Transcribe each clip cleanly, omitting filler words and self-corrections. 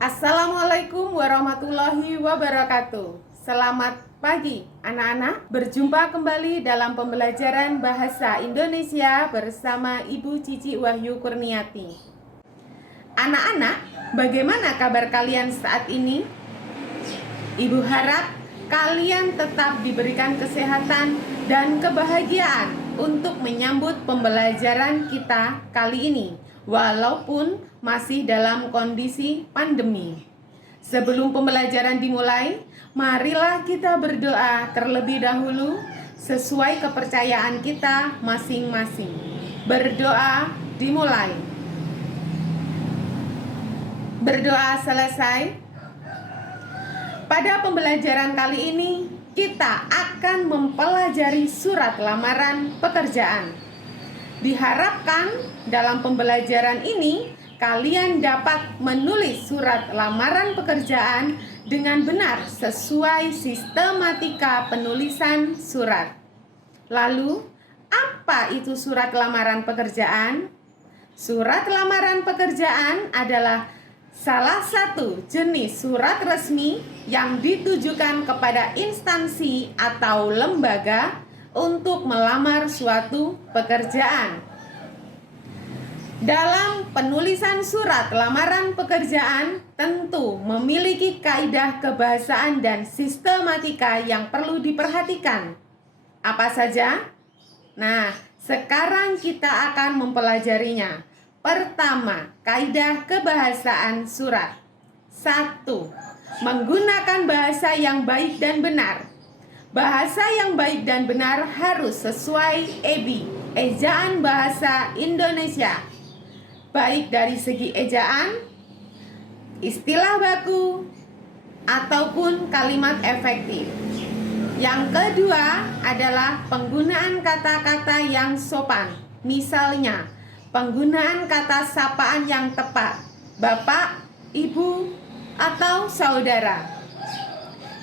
Assalamualaikum warahmatullahi wabarakatuh. Selamat pagi anak-anak. Berjumpa kembali dalam pembelajaran bahasa Indonesia bersama Ibu Cici Wahyu Kurniati. Anak-anak, bagaimana kabar kalian saat ini? Ibu harap kalian tetap diberikan kesehatan dan kebahagiaan untuk menyambut pembelajaran kita kali ini, walaupun masih dalam kondisi pandemi. Sebelum pembelajaran dimulai, marilah kita berdoa terlebih dahulu sesuai kepercayaan kita masing-masing. Berdoa dimulai. Berdoa selesai. Pada pembelajaran kali ini, kita akan mempelajari surat lamaran pekerjaan. Diharapkan dalam pembelajaran ini, kalian dapat menulis surat lamaran pekerjaan dengan benar sesuai sistematika penulisan surat. Lalu, apa itu surat lamaran pekerjaan? Surat lamaran pekerjaan adalah salah satu jenis surat resmi yang ditujukan kepada instansi atau lembaga untuk melamar suatu pekerjaan. Dalam penulisan surat lamaran pekerjaan tentu memiliki kaidah kebahasaan dan sistematika yang perlu diperhatikan. Apa saja? Nah, sekarang kita akan mempelajarinya. Pertama, kaidah kebahasaan surat. 1. Menggunakan bahasa yang baik dan benar. Bahasa yang baik dan benar harus sesuai EBI, ejaan bahasa Indonesia. Baik dari segi ejaan, istilah baku, ataupun kalimat efektif. Yang kedua adalah penggunaan kata-kata yang sopan. Misalnya, penggunaan kata sapaan yang tepat, Bapak, Ibu, atau saudara.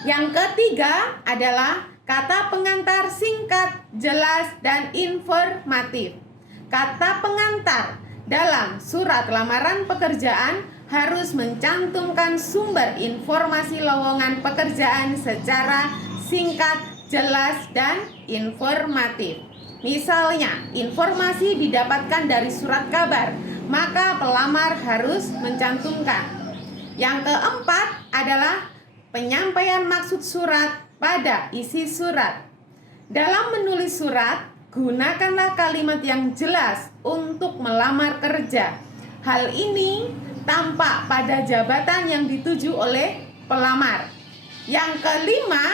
Yang ketiga adalah kata pengantar singkat, jelas, dan informatif. Kata pengantar dalam surat lamaran pekerjaan harus mencantumkan sumber informasi lowongan pekerjaan secara singkat, jelas, dan informatif. Misalnya, informasi didapatkan dari surat kabar, maka pelamar harus mencantumkan. Yang keempat adalah penyampaian maksud surat pada isi surat. Dalam menulis surat, gunakanlah kalimat yang jelas untuk melamar kerja. Hal ini tampak pada jabatan yang dituju oleh pelamar. Yang kelima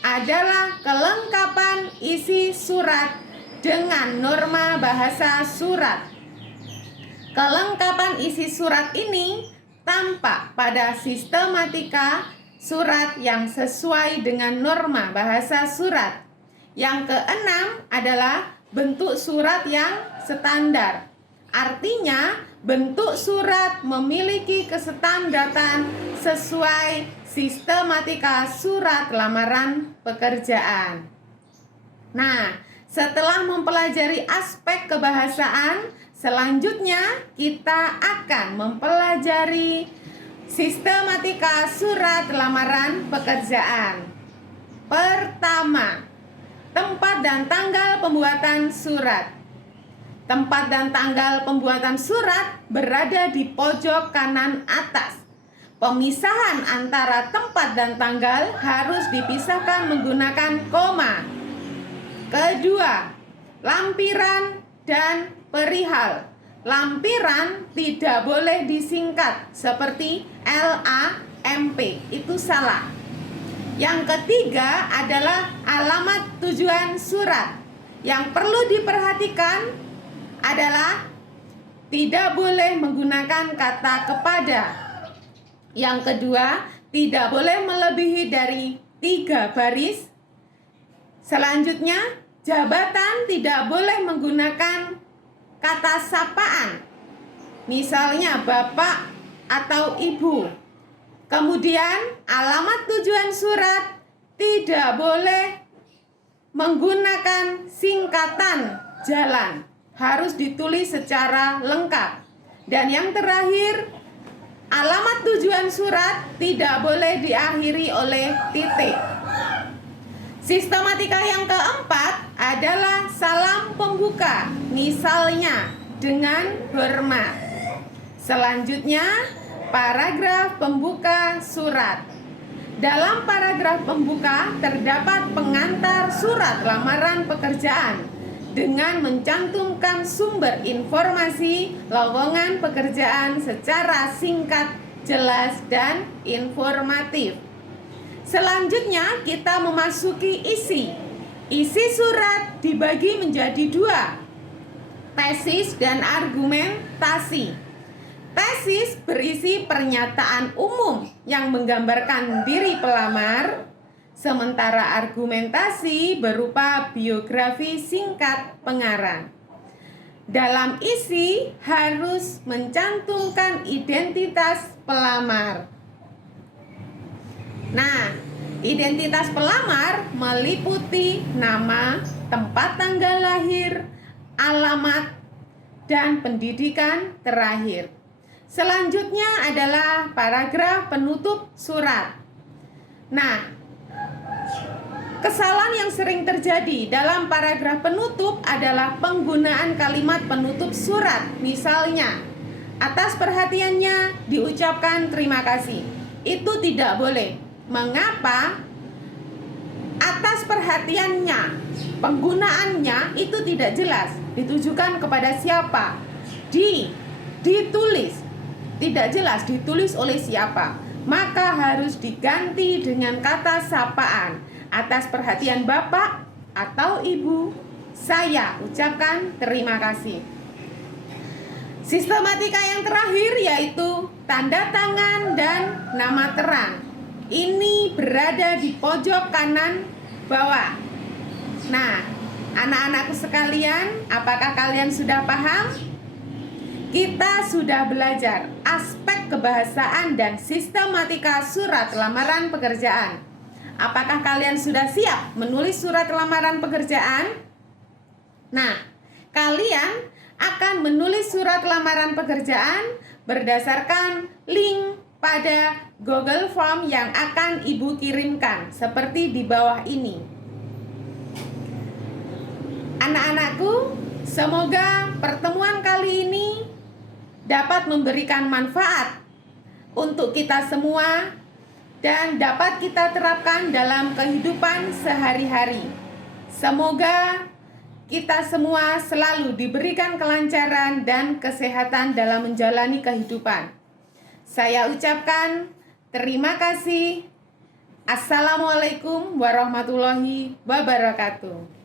adalah kelengkapan isi surat dengan norma bahasa surat. Kelengkapan isi surat ini tampak pada sistematika surat yang sesuai dengan norma bahasa surat. Yang keenam adalah bentuk surat yang standar. Artinya, bentuk surat memiliki kestandaran sesuai sistematika surat lamaran pekerjaan. Nah, setelah mempelajari aspek kebahasaan, selanjutnya kita akan mempelajari sistematika surat lamaran pekerjaan. Pertama, tempat dan tanggal pembuatan surat. Tempat dan tanggal pembuatan surat berada di pojok kanan atas. Pemisahan antara tempat dan tanggal harus dipisahkan menggunakan koma. Kedua, lampiran dan perihal. Lampiran tidak boleh disingkat seperti LAMP, itu salah. Yang ketiga adalah alamat tujuan surat. Yang perlu diperhatikan adalah tidak boleh menggunakan kata kepada. Yang kedua, tidak boleh melebihi dari 3 baris. Selanjutnya, jabatan tidak boleh menggunakan kata sapaan, misalnya Bapak atau Ibu. Kemudian, alamat tujuan surat tidak boleh menggunakan singkatan jalan, harus ditulis secara lengkap. Dan yang terakhir, Alamat tujuan surat tidak boleh diakhiri oleh titik. Sistematika yang keempat adalah salam pembuka, misalnya dengan hormat. Selanjutnya, paragraf pembuka surat. Dalam paragraf pembuka terdapat pengantar surat lamaran pekerjaan dengan mencantumkan sumber informasi lowongan pekerjaan secara singkat, jelas, dan informatif. Selanjutnya kita memasuki isi. Isi surat dibagi menjadi dua, tesis dan argumentasi. Tesis berisi pernyataan umum yang menggambarkan diri pelamar, sementara argumentasi berupa biografi singkat pengarang. Dalam isi harus mencantumkan identitas pelamar. Nah, identitas pelamar meliputi nama, tempat tanggal lahir, alamat, dan pendidikan terakhir. Selanjutnya adalah paragraf penutup surat. Nah, kesalahan yang sering terjadi dalam paragraf penutup adalah penggunaan kalimat penutup surat. Misalnya, atas perhatiannya diucapkan terima kasih. Itu tidak boleh. Mengapa? Atas perhatiannya, penggunaannya itu tidak jelas. Ditujukan kepada siapa? Ditulis. Tidak jelas ditulis oleh siapa. Maka harus diganti dengan kata sapaan. Atas perhatian Bapak atau Ibu, saya ucapkan terima kasih. Sistematika yang terakhir yaitu tanda tangan dan nama terang. Ini berada di pojok kanan bawah. Nah, anak-anakku sekalian, apakah kalian sudah paham? Kita sudah belajar aspek kebahasaan dan sistematika surat lamaran pekerjaan. Apakah kalian sudah siap menulis surat lamaran pekerjaan? Nah, kalian akan menulis surat lamaran pekerjaan berdasarkan link pada Google Form yang akan Ibu kirimkan seperti di bawah ini. Anak-anakku, semoga pertemuan kali ini dapat memberikan manfaat untuk kita semua dan dapat kita terapkan dalam kehidupan sehari-hari. Semoga kita semua selalu diberikan kelancaran dan kesehatan dalam menjalani kehidupan. Saya ucapkan terima kasih. Assalamualaikum warahmatullahi wabarakatuh.